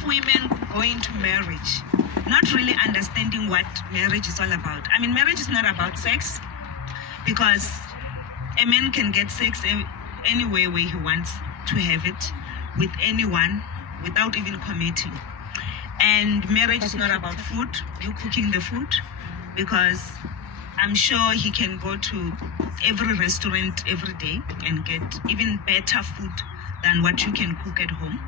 of women go into marriage not really understanding what marriage is all about. I mean, marriage is not about sex, because a man can get sex any way he wants to have it with anyone without even committing. And marriage is not about food, you cooking the food, because I'm sure he can go to every restaurant every day and get even better food than what you can cook at home.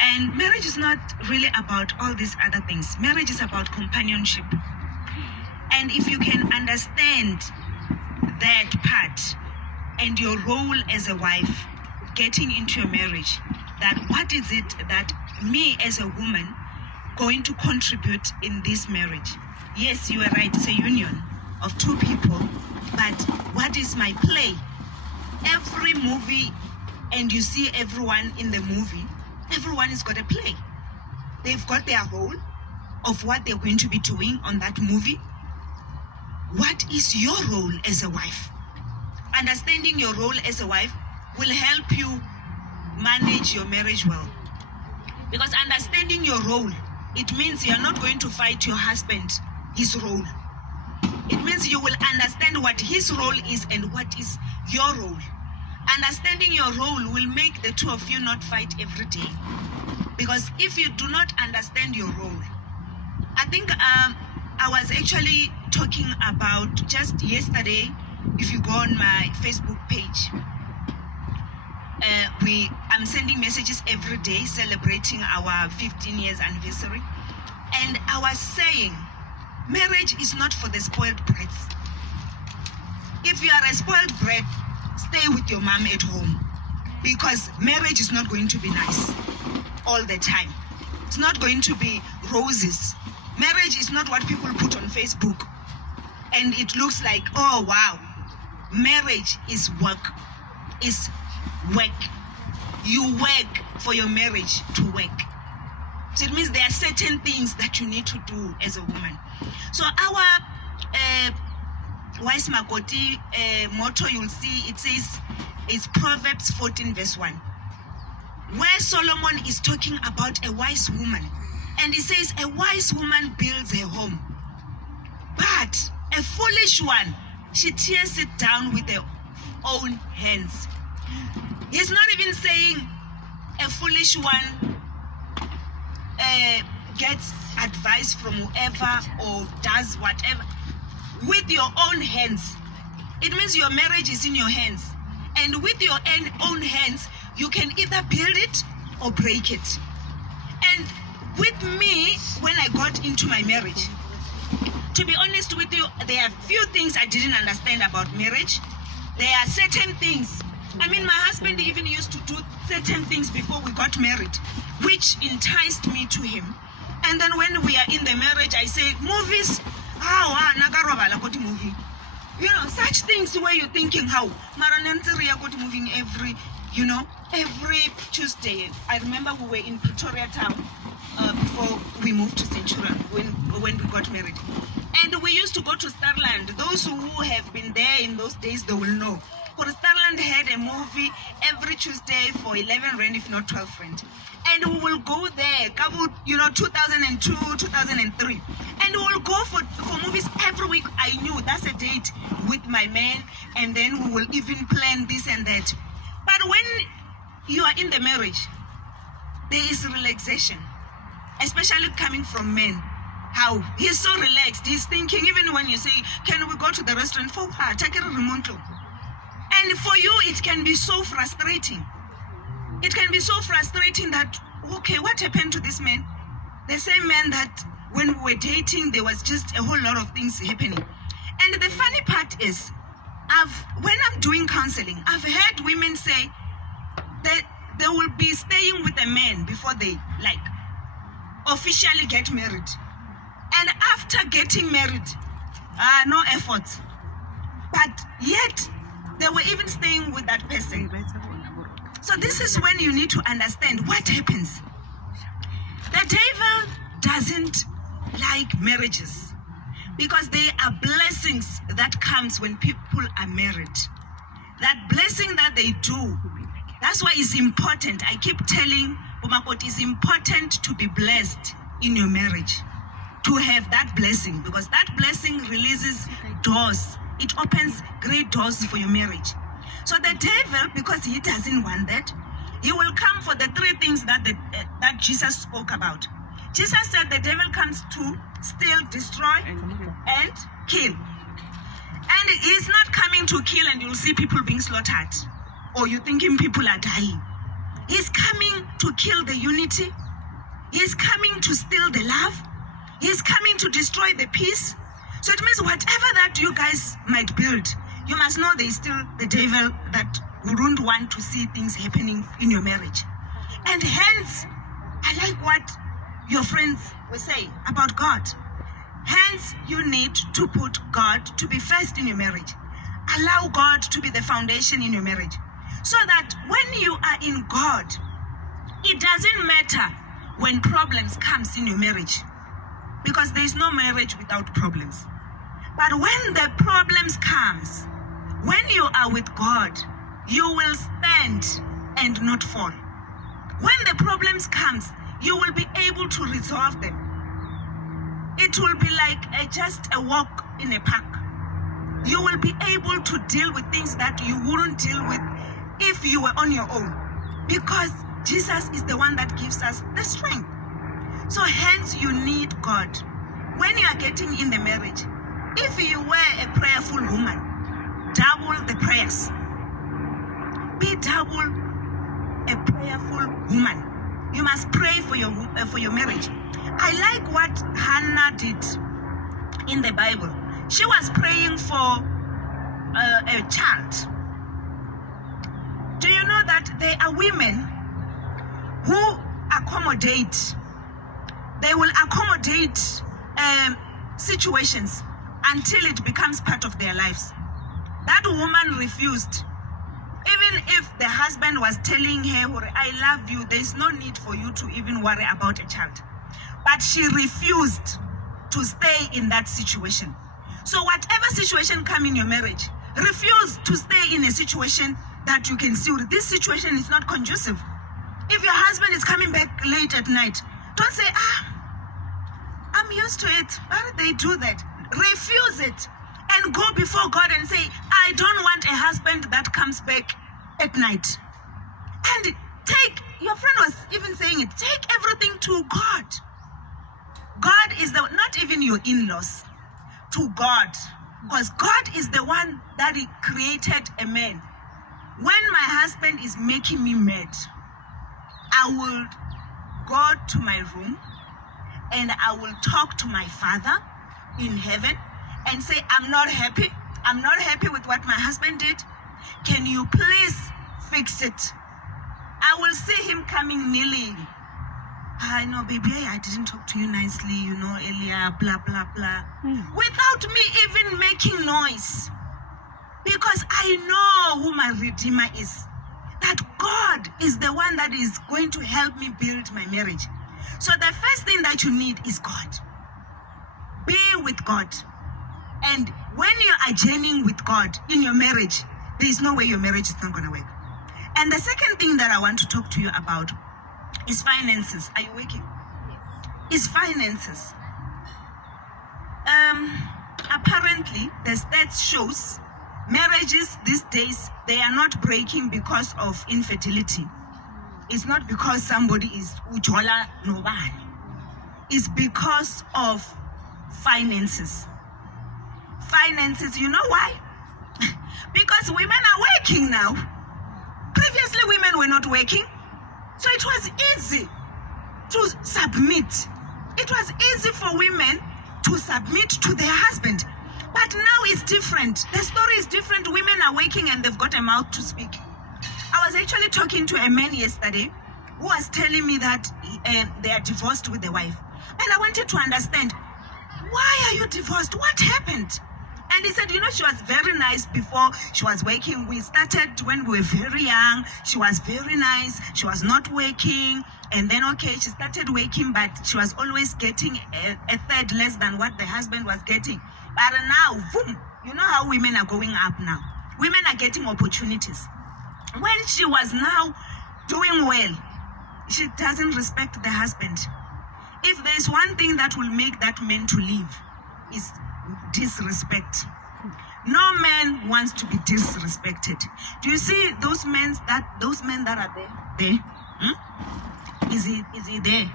And marriage is not really about all these other things. Marriage is about companionship. And if you can understand that part and your role as a wife getting into your marriage, that what is it that me as a woman going to contribute in this marriage? Yes, you are right, it's a union of two people, but what is my play? Every movie, and you see everyone in the movie, everyone has got a play. They've got their role of what they're going to be doing on that movie. What is your role as a wife? Understanding your role as a wife will help you manage your marriage well. Because understanding your role, it means you're not going to fight your husband, his role. It means you will understand what his role is and what is your role. Understanding your role will make the two of you not fight every day. Because if you do not understand your role, I think I was actually talking about just yesterday, if you go on my Facebook page, I'm sending messages every day celebrating our 15 years anniversary. And I was saying, marriage is not for the spoiled brats. If you are a spoiled brat, stay with your mom at home, because marriage is not going to be nice all the time. It's not going to be roses. Marriage is not what people put on Facebook and it looks like, oh wow. Marriage is work. It's work. You work for your marriage to work. So it means there are certain things that you need to do as a woman. So our WiseMakoti motto, you'll see it says, it's Proverbs 14 verse 1, where Solomon is talking about a wise woman. And he says, a wise woman builds her home, but a foolish one, she tears it down with her own hands. He's not even saying a foolish one gets advice from whoever or does whatever. With your own hands. It means your marriage is in your hands. And with your own hands, you can either build it or break it. And with me, when I got into my marriage, to be honest with you, there are few things I didn't understand about marriage. There are certain things. I mean, my husband even used to do certain things before we got married, which enticed me to him. And then when we are in the marriage, I say, movies, movie. You know, such things where you're thinking how moving every Tuesday. I remember we were in Pretoria town before we moved to Centurion when we got married. And we used to go to Starland. Those who have been there in those days, they will know. For Starland had a movie every Tuesday for 11 rand, if not 12 rand. And we will go there, 2002, 2003. And we will go for movies every week. I knew that's a date with my man, and then we will even plan this and that. But when you are in the marriage, there is relaxation, especially coming from men. How he's so relaxed, he's thinking, even when you say, can we go to the restaurant for take a remote? And for you, it can be so frustrating. It can be so frustrating that, okay, what happened to this man? The same man that when we were dating, there was just a whole lot of things happening. And the funny part is, when I'm doing counseling, I've heard women say that they will be staying with a man before they officially get married. And after getting married, no effort. But yet, they were even staying with that person. So this is when you need to understand what happens. The devil doesn't like marriages because there are blessings that comes when people are married. That blessing that they do, that's why it's important. I keep telling BoMakoti, it's important to be blessed in your marriage, to have that blessing, because that blessing releases doors. It opens great doors for your marriage. So the devil, because he doesn't want that, he will come for the three things that that Jesus spoke about. Jesus said the devil comes to steal, destroy, and kill. And he's not coming to kill and you'll see people being slaughtered, or you're thinking people are dying. He's coming to kill the unity. He's coming to steal the love. He's coming to destroy the peace. So it means whatever that you guys might build, you must know there's still the devil that wouldn't want to see things happening in your marriage. And hence, I like what your friends were saying about God. Hence, you need to put God to be first in your marriage. Allow God to be the foundation in your marriage. So that when you are in God, it doesn't matter when problems comes in your marriage. Because there is no marriage without problems. But when the problems comes, when you are with God, you will stand and not fall. When the problems comes, you will be able to resolve them. It will be like just a walk in a park. You will be able to deal with things that you wouldn't deal with if you were on your own. Because Jesus is the one that gives us the strength. So hence you need God. When you are getting in the marriage, if you were a prayerful woman, double the prayers. Be double a prayerful woman. You must pray for your marriage. I like what Hannah did in the Bible. She was praying for a child. Do you know that there are women who accommodate? They will accommodate situations until it becomes part of their lives. That woman refused. Even if the husband was telling her, I love you, there's no need for you to even worry about a child. But she refused to stay in that situation. So whatever situation come in your marriage, refuse to stay in a situation that you can see this situation is not conducive. If your husband is coming back late at night, don't say, I'm used to it. Why did they do that? Refuse it and go before God and say, I don't want a husband that comes back at night. And your friend was even saying it, take everything to God. God is not even your in-laws, to God. Because God is the one that he created a man. When my husband is making me mad, I will go to my room and I will talk to my Father in heaven and say, I'm not happy. I'm not happy with what my husband did. Can you please fix it? I will see him coming kneeling. I know, baby, I didn't talk to you nicely, earlier, blah, blah, blah. Without me even making noise. Because I know who my Redeemer is. That God is the one that is going to help me build my marriage. So the first thing that you need is God. Be with God. And when you are journeying with God in your marriage, there is no way your marriage is not going to work. And the second thing that I want to talk to you about is finances. Are you working? Yes. Is finances. Apparently, the stats shows marriages these days, they are not breaking because of infertility. It's not because somebody is ujola nobani. It's because of finances. Finances, you know why? Because women are working now. Previously, women were not working. So it was easy to submit. It was easy for women to submit to their husband. But now it's different. The story is different. Women are working and they've got a mouth to speak. I was actually talking to a man yesterday who was telling me that they are divorced with the wife. And I wanted to understand, why are you divorced? What happened? And he said, she was very nice before she was working. We started when we were very young. She was very nice. She was not working. And then, she started working, but she was always getting a third less than what the husband was getting. But now, boom, you know how women are going up now. Women are getting opportunities. When she was now doing well, she doesn't respect the husband. If there is one thing that will make that man to leave, is disrespect. No man wants to be disrespected. Do you see those men that are there? Is he there?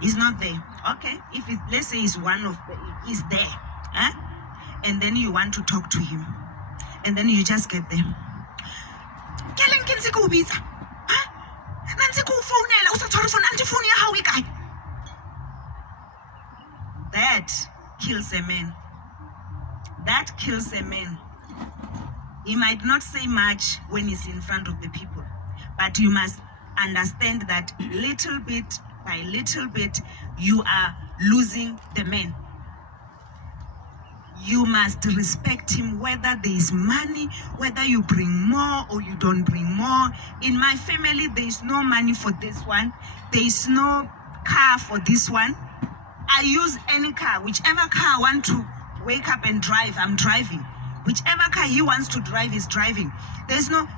He's not there. Okay. If it, let's say he's one of the, he's there, and then you want to talk to him, and then you just get there. That kills a man. That kills a man. He might not say much when he's in front of the people, but you must understand that little bit by little bit, you are losing the man. You must respect him, whether there is money, whether you bring more or you don't bring more. In my family, there is no money for this one. There is no car for this one. I use any car. Whichever car I want to wake up and drive, I'm driving. Whichever car he wants to drive is driving. There's no,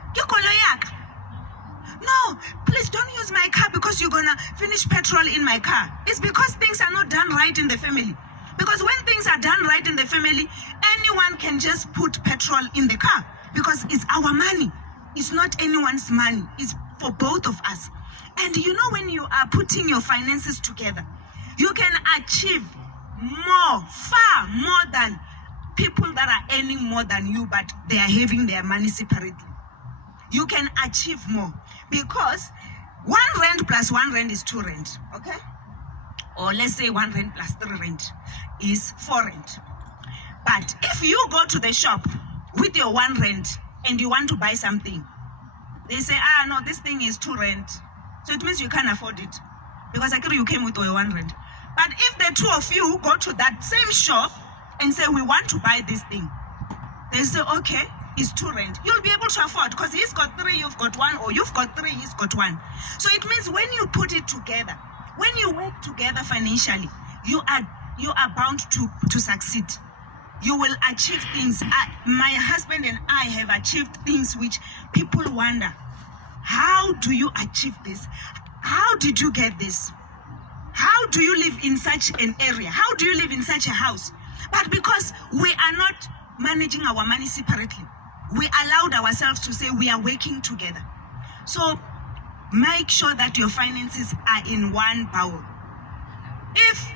no, please don't use my car because you're gonna finish petrol in my car. It's because things are not done right in the family. Because when things are done right in the family, anyone can just put petrol in the car because it's our money. It's not anyone's money. It's for both of us. And you know, when you are putting your finances together, you can achieve more, far more than people that are earning more than you, but they are having their money separately. You can achieve more because 1 rand plus 1 rand is 2 rand, okay? Or let's say 1 rand plus 3 rand is 4 rand. But if you go to the shop with your 1 rand and you want to buy something, they say, no, this thing is 2 rand. So it means you can't afford it because I think you came with your 1 rand. But if the two of you go to that same shop and say, we want to buy this thing, they say, okay, it's 2 rand. You'll be able to afford because he's got 3, you've got 1, or you've got 3, he's got 1. So it means when you put it together, when you work together financially, you are bound to succeed. You will achieve things. My husband and I have achieved things which people wonder, how do you achieve this? How did you get this? How do you live in such an area? How do you live in such a house? But because we are not managing our money separately, we allowed ourselves to say we are working together. So make sure that your finances are in one bowl. If